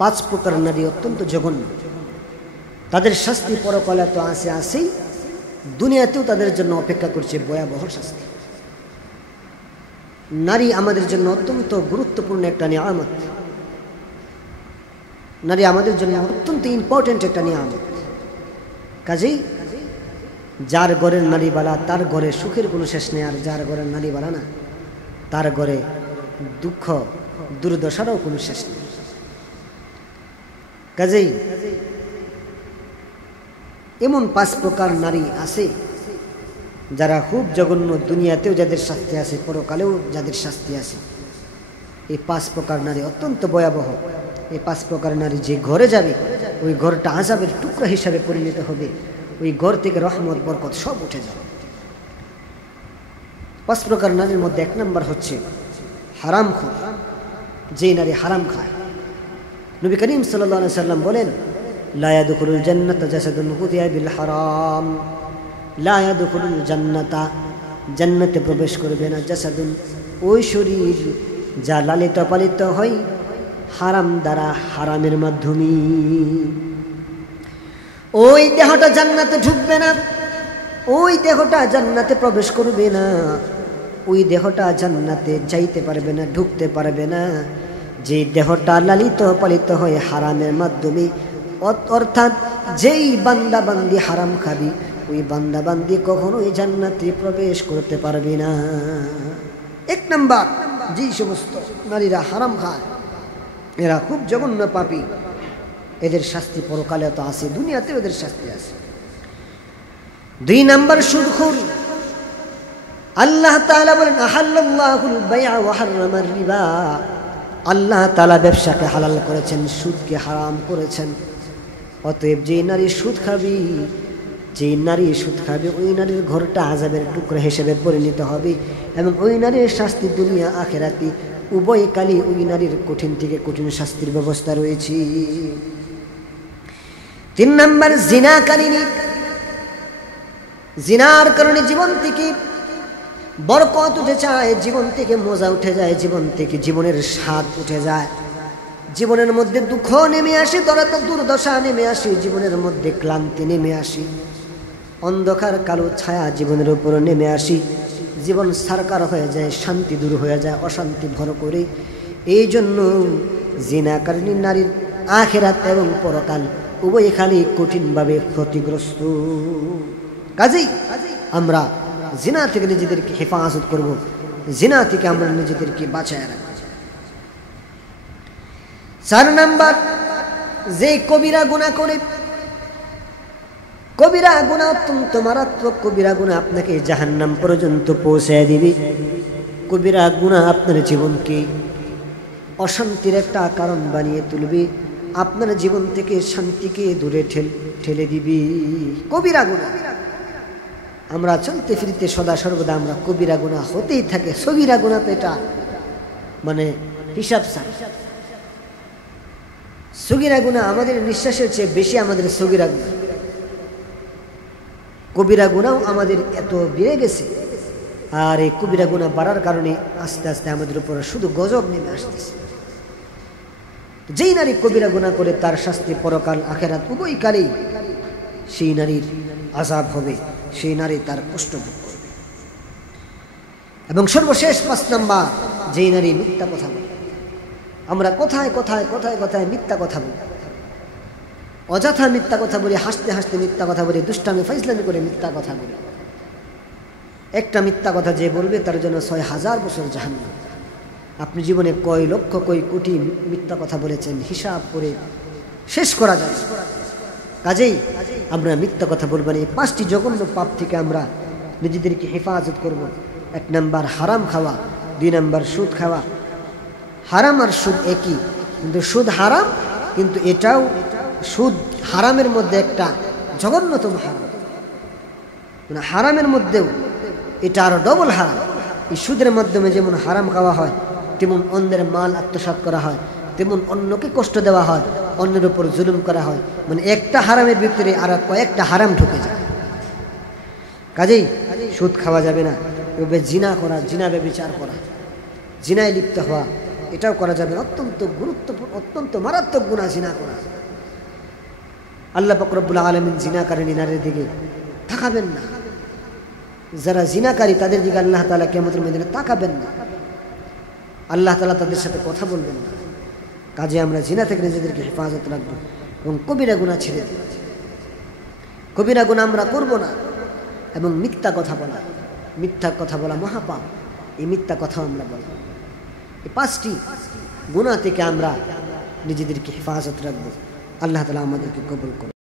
পাঁচ প্রকার নারী অত্যন্ত জঘন্য। তাদের শাস্তি পরকালে তো আসেই, দুনিয়াতেও তাদের জন্য অপেক্ষা করছে ভয়াবহ শাস্তি। নারী আমাদের জন্য অত্যন্ত গুরুত্বপূর্ণ একটা নিয়ামত। নারী আমাদের জন্য অত্যন্ত ইম্পর্টেন্ট একটা নিয়ামত। কাজেই যার ঘরের নারী বালা তার ঘরে সুখের কোনো শেষ নেই, আর যার ঘরের নারী বালা না তার ঘরে দুঃখ দুর্দশারও কোনো শেষ নেই। কাজেই এমন পাঁচ প্রকার নারী আছে যারা খুব জঘন্য, দুনিয়াতেও যাদের শাস্তি আছে, পরকালেও যাদের শাস্তি আছে। এই পাঁচ প্রকার নারী অত্যন্ত ভয়াবহ। এই পাঁচ প্রকার নারী যে ঘরে যাবে ওই ঘরটা আযাবের টুকরা হিসাবে পরিণত হবে, ওই ঘর থেকে রহমত বরকত সব উঠে যাবে। পাঁচ প্রকার নারীর মধ্যে এক নম্বর হচ্ছে হারামখোর, যে নারী হারাম খায়। নবী করিম সাল্লাল্লাহু আলাইহি ওয়াসাল্লাম বলেন, লা ইয়াদখুলুল জান্নাতা জাসাদুন গুযিয়া বিল হারাম। লা ইয়াদখুলুল জান্নাতা, জান্নাতে প্রবেশ করবে না, জাসাদুন ওই শরীর যা লালিত পালিত হয় হারাম দ্বারা, হারামের মাধ্যমে। ওই দেহটা জান্নাতে ঢুকবে না, ওই দেহটা জান্নাতে প্রবেশ করবে না, ওই দেহটা জান্নাতে যাইতে পারবে না, ঢুকতে পারবে না। যে দেহটা লালিত পালিত হয় হারামের মাধ্যমে, অর্থাৎ যেই বান্দা বান্দি হারাম খাবি ওই বান্দা বান্দি কখনোই জান্নাতে প্রবেশ করতে পারবে না। এক নাম্বার, যেই সমস্ত নারীরা হারাম খায় এরা খুব জঘন্য পাপী, এদের শাস্তি পরকালে তো আছে, দুনিয়াতেও এদের শাস্তি আছে। দুই নাম্বার সুদখোর। আল্লাহ তাআলা বলেন, আহাল্লাল্লাহুল বাই'a ওয়া হাররামার রিবা। আল্লাহ তাআলা ব্যবসাকে হালাল করেছেন, সুদকে হারাম করেছেন। অতএব যে নারী সুদ খাবি, যে নারী সুদ খাবে ওই নারীর ঘরটা আযাবের টুকরা হিসেবে পরিণত হবে, এবং ওই নারীর শাস্তি দুনিয়া আখিরাতে উভয় কালে ওই নারীর কঠিন থেকে কঠিন শাস্তির ব্যবস্থা রয়েছে। তিন নাম্বার জিনাকারিনী। জিনার কারণে জীবন থেকে বরকত উঠে যায়, জীবন থেকে মজা উঠে যায়, জীবন থেকে জীবনের স্বাদ উঠে যায়, জীবনের মধ্যে দুঃখ নেমে আসে, দুর্দশা নেমে আসে, জীবনের মধ্যে ক্লান্তি নেমে আসে, অন্ধকার কালো ছায়া জীবনের উপর নেমে আসি, জীবন সারকার হয়ে যায়, শান্তি দূর হয়ে যায়, অশান্তি ভর করে। এই জন্য জিনাকারিনী নারীর আখিরাত এবং পরকাল উভয় খালি কঠিনভাবে ক্ষতিগ্রস্ত। কাজেই আমরা জিনা থেকে নিজেদেরকে হেফাজত করব, জিনা থেকে আমরা নিজেদেরকে বাঁচায় রাখব। চার নাম্বার, যে কবিরা গুনাহ করে, কবিরা গুনাহ অত্যন্ত মারাত্মক, কবিরা গুনাহ আপনাকে জাহান্নাম পর্যন্ত পৌঁছায় দিবে। কবিরা গুনাহ আপনার জীবনকে অশান্তির একটা কারণ বানিয়ে তুলবে, আপনার জীবন থেকে শান্তিকে দূরে ঠেলে দিবে। কবিরা গুনাহ আমরা চলতে ফিরতে সদা সর্বদা আমরা কবিরা গুনাহ হতেই থাকে। সগীরা গুনাহ তো এটা মানে হিসাব ছাড়া। সগীরা গুনাহ আমাদের নিঃশ্বাসের চেয়ে বেশি আমাদের সগীরা গুনাহ। কবিরা গুনাহ আমাদের এত বেড়ে গেছে, আর এই কবিরা গুনাহ বাড়ার কারণে আস্তে আস্তে আমাদের উপর শুধু গজব নেমে আসতেছে। যেই নারী কবিরা গুনাহ করে তার শাস্তি পরকাল আখিরাত উভয় কালেই সেই নারীর আযাব হবে, সেই নারী তার কষ্ট ভোগ করবে। এবং সর্বশেষ ৫ নাম্বার, যেই নারী মিথ্যা কথা বলে। আমরা কোথায় কোথায় কোথায় কোথায় মিথ্যা কথা বলি, অযথা মিথ্যা কথা বলি, হাসতে হাসতে মিথ্যা কথা বলি, দুষ্টামি ফাইজলামি করে মিথ্যা কথা বলি। একটা মিথ্যা কথা যে বলবে তার জন্য ৬০০০ বছর জাহান্নাম। আপনি জীবনে কয় লক্ষ কয় কোটি মিথ্যা কথা বলেছেন, হিসাব করে শেষ করা যায়। কাজেই আমরা মিথ্যা কথা বলবো না। এই ৫টি জঘন্য পাপ থেকে আমরা নিজেদেরকে হেফাজত করব। ১ নাম্বার হারাম খাওয়া, ২ নাম্বার সুদ খাওয়া। হারাম আর সুদ একই, কিন্তু সুদ হারাম, কিন্তু এটাও সুদ হারামের মধ্যে একটা জঘন্যতম হারাম, মানে হারামের মধ্যেও এটা আরো ডবল হারাম। এই সুদের মাধ্যমে যেমন হারাম খাওয়া হয়, তেমন অন্যের মাল আত্মসাৎ করা হয়, তেমন অন্যকে কষ্ট দেওয়া হয়, অন্যের উপর জুলুম করা হয়। মানে একটা হারামের ভিতরে আর কয়েকটা হারাম ঢুকে যায়। কাজেই সুদ খাওয়া যাবে না। এভাবে জিনা করা, জিনা ব্যভিচার করা, জিনায় লিপ্ত হওয়া, এটাও করা যাবে না। অত্যন্ত গুরুত্বপূর্ণ, অত্যন্ত মারাত্মক গুনাহ জিনা করা। আল্লাহ পাক রব্বুল আলামিন জিনাকারিনী নারীর দিকে তাকাবেন না। যারা জিনাকারী তাদের দিকে আল্লাহ তাআলা কিয়ামতের ময়দানে তাকাবেন না। আল্লাহ তাআলা তাদের সাথে কথা বলবেন না। কাজে আমরা জিনা থেকে নিজেদেরকে হেফাজত রাখবো এবং কবিরা গুনাহ ছেড়ে দেব। কবিরা গুনাহ আমরা করব না। এবং মিথ্যা কথা বলা মহাপাপ। এই মিথ্যা কথা আমরা বলব। এই 5টি গুনাহ থেকে আমরা নিজেদেরকে হেফাজত রাখবো। আল্লাহ তাআলা আমাদেরকে কবুল করুন।